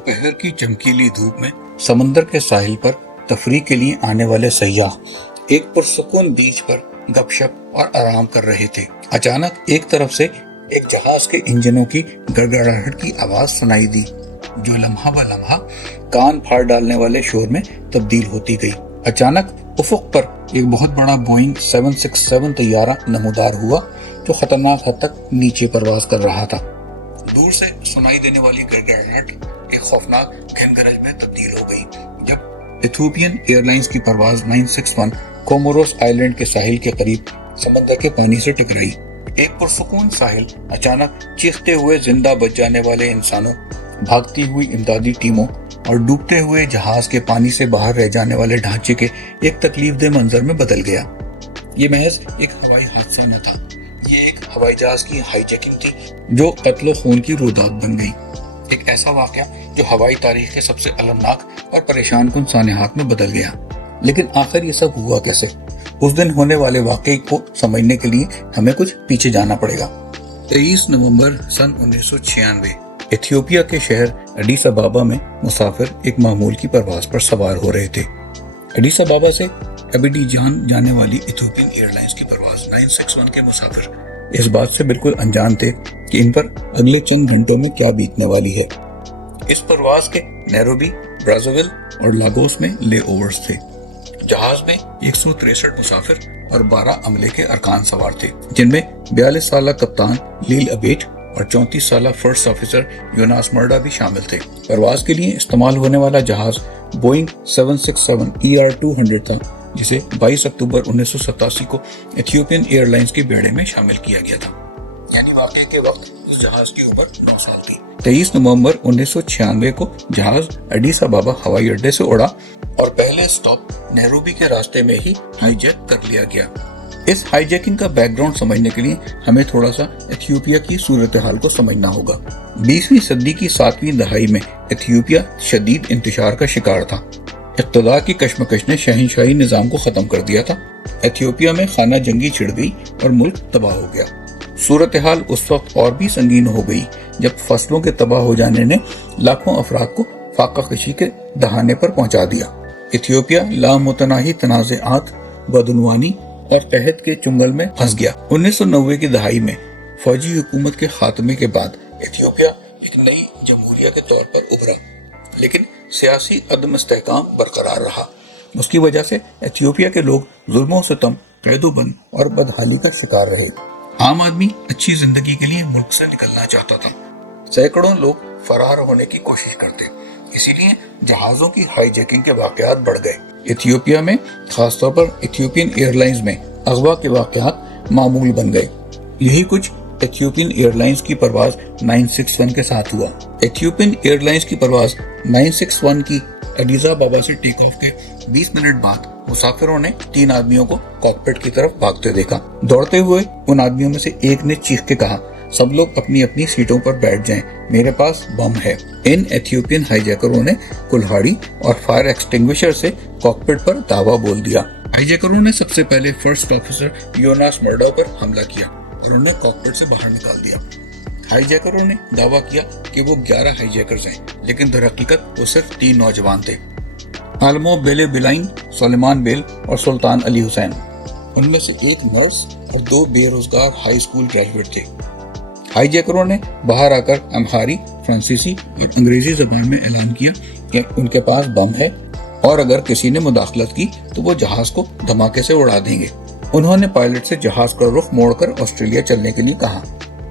दोपहर की चमकीली धूप में समंदर के साहिल पर तफरीह के लिए आने वाले सयाह एक पुरसुकून बीच पर गपशप और आराम कर रहे थे। अचानक एक तरफ से एक जहाज के इंजनों की गड़गड़ाहट की आवाज सुनाई दी, जो लम्हा ब लम्हा कान फाड़ डालने वाले शोर में तब्दील होती गई। अचानक उफुक पर एक बहुत बड़ा बोइंग 767 तैयारा नमूदार हुआ, जो खतरनाक हद तक नीचे परवाज कर रहा था। दूर से सुनाई देने वाली गड़गड़ाहट एक खौफनाक घनगरज में तब्दील हो गई जब इथियोपियन एयरलाइंस की परवाज 961 कोमोरोस आइलैंड के साहिल के करीब समंदर के पानी से टकराई। एक पुरसुकून साहिल अचानक चीखते हुए जिंदा बच जाने वाले इंसानों, भागती हुई इमदादी टीमों और डूबते हुए जहाज के पानी से बाहर रह जाने वाले ढांचे के एक तकलीफदेह मंजर में बदल गया। ये महज एक हवाई हादसा न था, ये एक हवाई जहाज की हाईजैकिंग थी जो कत्लो खून की रुदात बन गई। एक ऐसा वाकया जो हवाई तारीख के सबसे अलमनाक और परेशान कुन सानेहात में बदल गया। लेकिन आखिर ये सब हुआ कैसे? उस दिन होने वाले वाकये को समझने के लिए हमें कुछ पीछे जाना पड़ेगा। 23 नवंबर सन 1996 इथियोपिया के शहर एडिस अबाबा में मुसाफिर एक मामूल की परवाज पर सवार हो रहे थे। एडिस अबाबा से अबिडजान जाने वाली इथियोपियन एयरलाइंस की परवाज 961 के मुसाफिर इस बात से बिल्कुल अनजान थे कि इन पर अगले चंद घंटों में क्या बीतने वाली है। इस परवाज के नैरोबी, ब्राज़ाविल और लागोस में ले ओवर्स थे। जहाज में 163 मुसाफिर और 12 अमले के अरकान सवार थे, जिनमें 42 साल कप्तान लील अबेट और 34 साल फर्स्ट ऑफिसर योनास मर्डा भी शामिल थे। परवाज के लिए इस्तेमाल होने वाला जहाज बोइंग 767 ER-200 था, जिसे 22 अक्टूबर 1987 को इथियोपियन एयरलाइंस के बेड़े में शामिल किया गया था। यानी वाकये के वक्त उस जहाज की उम्र 9 साल थी। 23 नवंबर 1996 को जहाज एडिस अबाबा हवाई अड्डे से उड़ा और पहले स्टॉप नैरोबी के रास्ते में ही हाईजैक कर लिया गया। इस हाईजैकिंग का बैकग्राउंड समझने के लिए हमें थोड़ा सा इथियोपिया की सूरत हाल को समझना होगा। 20वीं सदी की 7वीं दहाई में इथियोपिया शदीद इंतशार का शिकार था। इक़्तिदार की कशमकश ने शहंशाही निज़ाम को खत्म कर दिया था। इथियोपिया में खाना जंगी छिड़ गई और मुल्क तबाह हो गया। सूरत हाल उस वक्त और भी संगीन हो गई जब फसलों के तबाह हो जाने ने लाखों अफराद को फाका कशी के दहाने पर पहुंचा दिया। इथियोपिया लामुतनाही तनाज़ात, बदउनवानी और तहत के चुंगल में फंस गया। 1990 की दहाई में फौजी हुकूमत के खात्मे के बाद इथियोपिया एक नई जमहूरिया के तौर पर उभरा, लेकिन सियासी अदम इस्तेहकाम बरकरार रहा। उसकी वजह से इथियोपिया के लोग जुल्मों सितम, कैदोबंद और बदहाली का शिकार रहे। आम आदमी अच्छी जिंदगी के लिए मुल्क से निकलना चाहता था। सैकड़ों लोग फरार होने की कोशिश करते, इसीलिए जहाजों की हाईजैकिंग के वाकयात बढ़ गए। इथियोपिया में खासतौर पर इथियोपियन एयरलाइंस में अगवा के वाकयात मामूल बन गए। यही कुछ इथियोपियन एयरलाइंस की परवाज 961 के साथ हुआ। इथियोपियन एयरलाइंस की परवाज 961 की एडिस अबाबा से टेक ऑफ के 20 मिनट बाद मुसाफिरों ने 3 आदमियों को कॉकपिट की तरफ भागते देखा। दौड़ते हुए उन आदमियों में से एक ने चीख के कहा, सब लोग अपनी अपनी सीटों पर बैठ जाएं, मेरे पास बम है। इन इथियोपियन हाईजैकरों ने कुल्हाड़ी और फायर एक्सटिंग्विशर से कॉकपिट पर दावा बोल दिया। हाईजैकरों ने सबसे पहले फर्स्ट ऑफिसर योनास मर्डा पर हमला किया और उन्हें कॉकपिट से बाहर निकाल दिया। हाईजैकरों ने दावा किया कि वो 11 हाईजैकर्स हैं, लेकिन दरहकीकत वो सिर्फ 3 नौजवान थे, आलमो बेले बिलाइन, सुलेमान बेल और सुल्तान अली हुसैन। उनमें से एक नर्स और 2 बेरोजगार हाई स्कूल ग्रेजुएट थे। हाईजैकरों ने बाहर आकर अम्हारी, फ्रांसीसी और अंग्रेजी जबान में ऐलान किया कि उनके पास बम है और अगर किसी ने मुदाखलत की तो वो जहाज को धमाके से उड़ा देंगे। उन्होंने पायलट से जहाज का रुख मोड़कर ऑस्ट्रेलिया चलने के लिए कहा।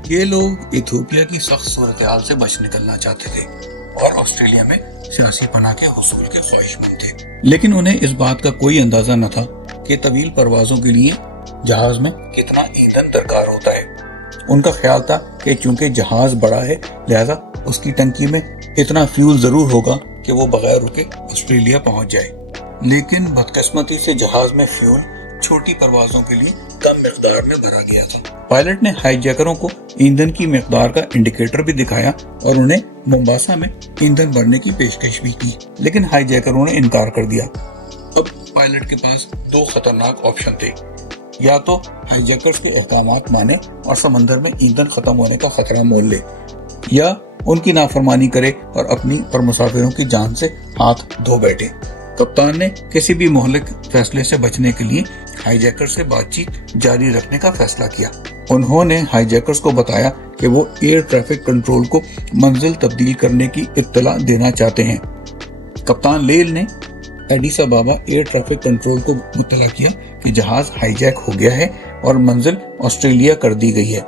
ये लोग इथियोपिया की सख्त सूरत हाल से बच निकलना चाहते थे और ऑस्ट्रेलिया में सियासी पनाह के हुसूल के ख्वाहिशमंद थे, लेकिन उन्हें इस बात का कोई अंदाजा न था कि तवील परवाजों के लिए जहाज में कितना ईंधन दरकार होता है। उनका ख्याल था कि चूंकि जहाज बड़ा है, लिहाजा उसकी टंकी में इतना फ्यूल जरूर होगा कि वो बगैर रुके ऑस्ट्रेलिया पहुंच जाए। लेकिन बदकिस्मती से जहाज में फ्यूल छोटी परवाजों के लिए कम मिकदार में भरा गया था। पायलट ने हाईजैकरों को ईंधन की मिकदार का इंडिकेटर भी दिखाया और उन्हें मोम्बासा में ईंधन भरने की पेशकश भी की, लेकिन हाईजैकरों ने इनकार कर दिया। अब पायलट के पास 2 खतरनाक ऑप्शन थे, या तो हाईजैकर्स के अहकामात माने और समंदर में ईंधन खत्म होने का खतरा मोल ले, या उनकी नाफरमानी करे और अपनी और मुसाफिरों की जान से हाथ धो बैठे। कप्तान ने किसी भी मोहलिक फैसले से बचने के लिए हाईजैकर से बातचीत जारी रखने का फैसला किया। उन्होंने हाईजैकर्स को बताया कि वो एयर ट्रैफिक कंट्रोल को मंजिल तब्दील करने की इत्तला देना चाहते हैं। कप्तान लेल ने एडिस अबाबा एयर ट्रैफिक कंट्रोल को मुत्तला किया कि जहाज हाईजैक हो गया है और मंजिल ऑस्ट्रेलिया कर दी गई है।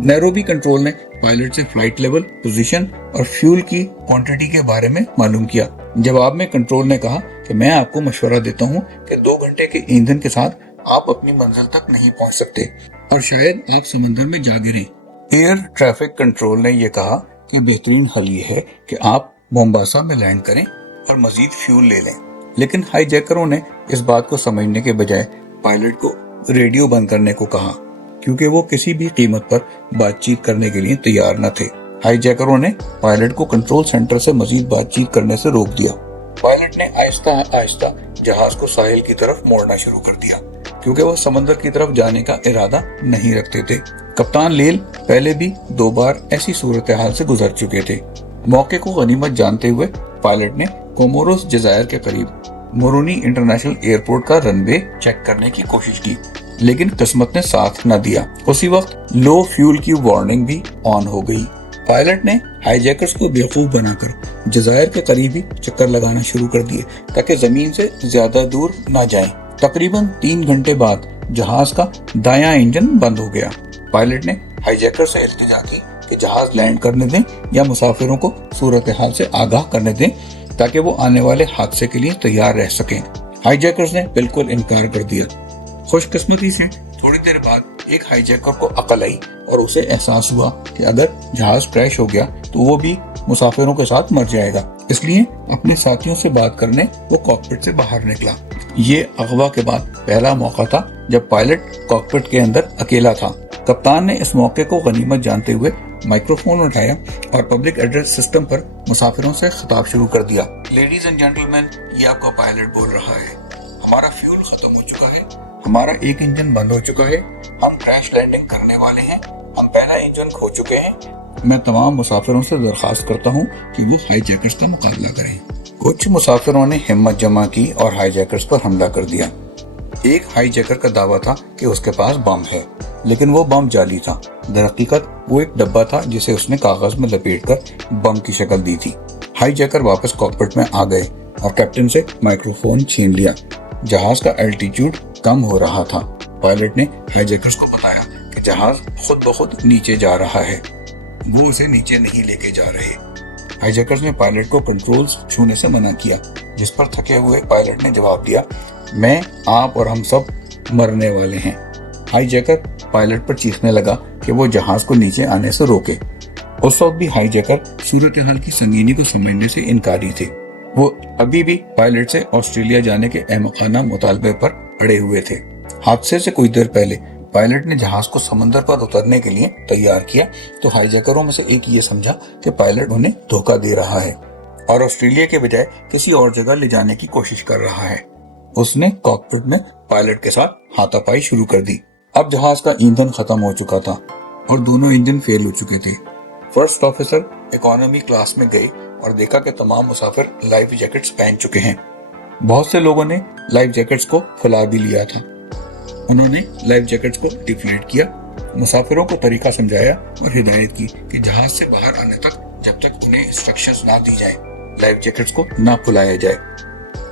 नैरोबी कंट्रोल ने पायलट से फ्लाइट लेवल, पोजीशन और फ्यूल की क्वांटिटी के बारे में मालूम किया। जवाब में कंट्रोल ने कहा कि मैं आपको मशवरा देता हूं कि 2 घंटे के ईंधन के साथ आप अपनी मंजिल तक नहीं पहुंच सकते और शायद आप समंदर में जा गिरे। एयर ट्रैफिक कंट्रोल ने यह कहा कि बेहतरीन हल ये है कि आप मोम्बासा में लैंड करें और मजीद फ्यूल ले लें, लेकिन हाईजैकरों ने इस बात को समझने के बजाय पायलट को रेडियो बंद करने को कहा, क्योंकि वो किसी भी कीमत पर बातचीत करने के लिए तैयार न थे। हाईजैकरों ने पायलट को कंट्रोल सेंटर से मजीद बातचीत करने से रोक दिया। पायलट ने आहिस्ता आहिस्ता जहाज को साहिल की तरफ मोड़ना शुरू कर दिया, क्योंकि वह समंदर की तरफ जाने का इरादा नहीं रखते थे। कप्तान लेल पहले भी 2 बार ऐसी सूरत हाल से गुजर चुके थे। मौके को गनीमत जानते हुए पायलट ने कोमोरोस जजायर के करीब मोरोनी इंटरनेशनल एयरपोर्ट का रनवे चेक करने की कोशिश की, लेकिन किस्मत ने साथ न दिया। उसी वक्त लो फ्यूल की वार्निंग भी ऑन हो गई। पायलट ने हाईजैकर्स को बेवकूफ बनाकर जजायर के करीब ही चक्कर लगाना शुरू कर दिए ताकि जमीन से ज्यादा दूर न जाएं। तकरीबन 3 घंटे बाद जहाज का दायां इंजन बंद हो गया। पायलट ने हाईजैकर से इल्तिजा की कि जहाज लैंड करने दें या मुसाफिरों को सूरत हाल से आगाह करने दें ताकि वो आने वाले हादसे के लिए तैयार रह सकें। हाईजैकर्स ने बिल्कुल इनकार कर दिया। खुशकिस्मती से थोड़ी देर बाद एक हाईजैकर को अकल आई और उसे एहसास हुआ कि अगर जहाज क्रैश हो गया तो वो भी मुसाफिरों के साथ मर जाएगा। इसलिए अपने साथियों से बात करने वो कॉकपिट से बाहर निकला। ये अगवा के बाद पहला मौका था जब पायलट कॉकपिट के अंदर अकेला था। कप्तान ने इस मौके को गनीमत जानते हुए माइक्रोफोन उठाया और पब्लिक एड्रेस सिस्टम पर मुसाफिरों से खिताब शुरू कर दिया। लेडीज एंड जेंटलमैन, ये आपका पायलट बोल रहा है। हमारा फ्यूल खत्म हो चुका है, हमारा एक इंजन बंद हो चुका है, हम क्रैश लैंडिंग करने वाले हैं, हम पहला इंजन खो चुके हैं। मैं तमाम मुसाफिरों से दरखास्त करता हूँ कि वो हाईजैकर्स का मुकाबला करें। कुछ मुसाफिरों ने हिम्मत जमा की और हाईजैकर्स पर हमला कर दिया। एक हाईजैकर का दावा था कि उसके पास बम है, लेकिन वो बम जाली था। दरहकीकत वो एक डब्बा था जिसे उसने कागज में लपेटकर बम की शक्ल दी थी। हाईजैकर वापस कॉकपिट में आ गए और कैप्टन से माइक्रोफोन छीन लिया। जहाज का एल्टीट्यूड कम हो रहा था। पायलट ने हाईजैकर्स को बताया कि जहाज खुद ब खुद नीचे जा रहा है, वो उसे नीचे नहीं लेके जा रहे। हाईजैकर्स ने पायलट को कंट्रोल्स छूने से मना किया, जिस पर थके हुए पायलट ने जवाब दिया, मैं, आप और हम सब मरने वाले हैं। हाईजैकर पायलट पर चीखने लगा कि वो जहाज को नीचे आने से रोके। उस वक्त भी हाईजैकर सूरत हाल की संगीनी को समझने से इनकारी थे। वो अभी भी पायलट से ऑस्ट्रेलिया जाने के अहमकाना मुतालबे पर अड़े हुए थे। हादसे से कुछ देर पहले पायलट ने जहाज को समंदर पर उतरने के लिए तैयार किया तो हाईजैकरों में से एक ये समझा कि पायलट उन्हें धोखा दे रहा है और ऑस्ट्रेलिया के बजाय किसी और जगह ले जाने की कोशिश कर रहा है। उसने कॉकपिट में पायलट के साथ हाथापाई शुरू कर दी। अब जहाज का ईंधन खत्म हो चुका था और दोनों इंजन फेल हो चुके थे। फर्स्ट ऑफिसर इकोनॉमी क्लास में गए और देखा कि तमाम मुसाफिर लाइफ जैकेट्स पहन चुके हैं। बहुत से लोगों ने लाइफ जैकेट्स को फुला भी लिया था। उन्होंने लाइफ जैकेट्स को डिफ्लेट किया, मुसाफिरों को तरीका समझाया और हिदायत की कि जहाज से बाहर आने तक जब तक उन्हें इंस्ट्रक्शंस ना दी जाए, लाइफ जैकेट्स को ना फुलाया जाए।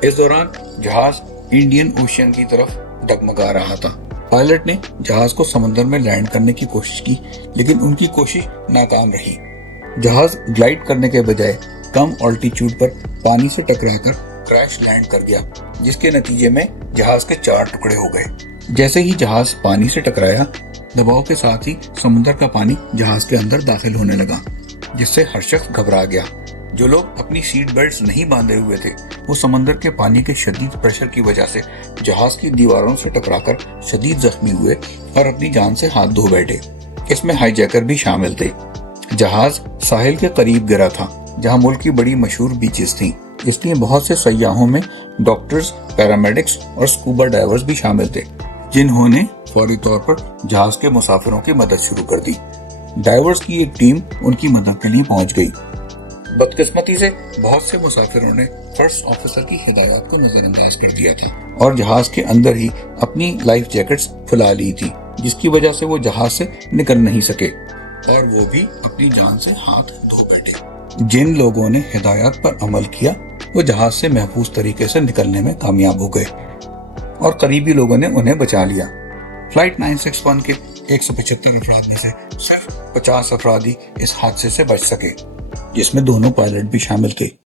इस दौरान जहाज इंडियन ओशियन की तरफ डगमगा रहा था। पायलट ने जहाज को समंदर में लैंड करने की कोशिश की, लेकिन उनकी कोशिश नाकाम रही। जहाज ग्लाइड करने के बजाय कम ऑल्टीट्यूड पर पानी से टकराकर क्रैश लैंड कर गया, जिसके नतीजे में जहाज के 4 टुकड़े हो गए। जैसे ही जहाज पानी से टकराया, दबाव के साथ ही समुद्र का पानी जहाज के अंदर दाखिल होने लगा, जिससे हर शख्स घबरा गया। जो लोग अपनी सीट बेल्ट्स नहीं बांधे हुए थे, वो समंदर के पानी के शदीद प्रेशर की वजह से जहाज की दीवारों से टकराकर शदीद जख्मी हुए और अपनी जान से हाथ धो बैठे। इसमें हाईजैकर भी शामिल थे। जहाज साहिल के करीब गिरा था, जहां मुल्क की बड़ी मशहूर बीचेस थीं, इसलिए बहुत से सयाहों में डॉक्टर्स, पैरामेडिक्स और स्कूबा डाइवर्स भी शामिल थे, जिन्होंने फौरी तौर पर जहाज के मुसाफिरों की मदद शुरू कर दी। ڈائیورز کی ایک ٹیم ان کی مدد کے لیے پہنچ گئی۔ بدقسمتی سے بہت سے مسافروں نے فرسٹ آفیسر کی ہدایات کو نظر انداز کر دیا تھا اور جہاز کے اندر ہی اپنی لائف جیکٹس پھلا لی تھی، جس کی وجہ سے وہ جہاز سے نکل نہیں سکے اور وہ بھی اپنی جان سے ہاتھ دھو بیٹھے۔ جن لوگوں نے ہدایات پر عمل کیا وہ جہاز سے محفوظ طریقے سے نکلنے میں کامیاب ہو گئے اور قریبی لوگوں نے انہیں بچا لیا۔ فلائٹ 961 کے 175 افراد میں سے صرف 50 افراد ہی اس حادثے سے بچ سکے، جس میں دونوں پائلٹ بھی شامل تھے۔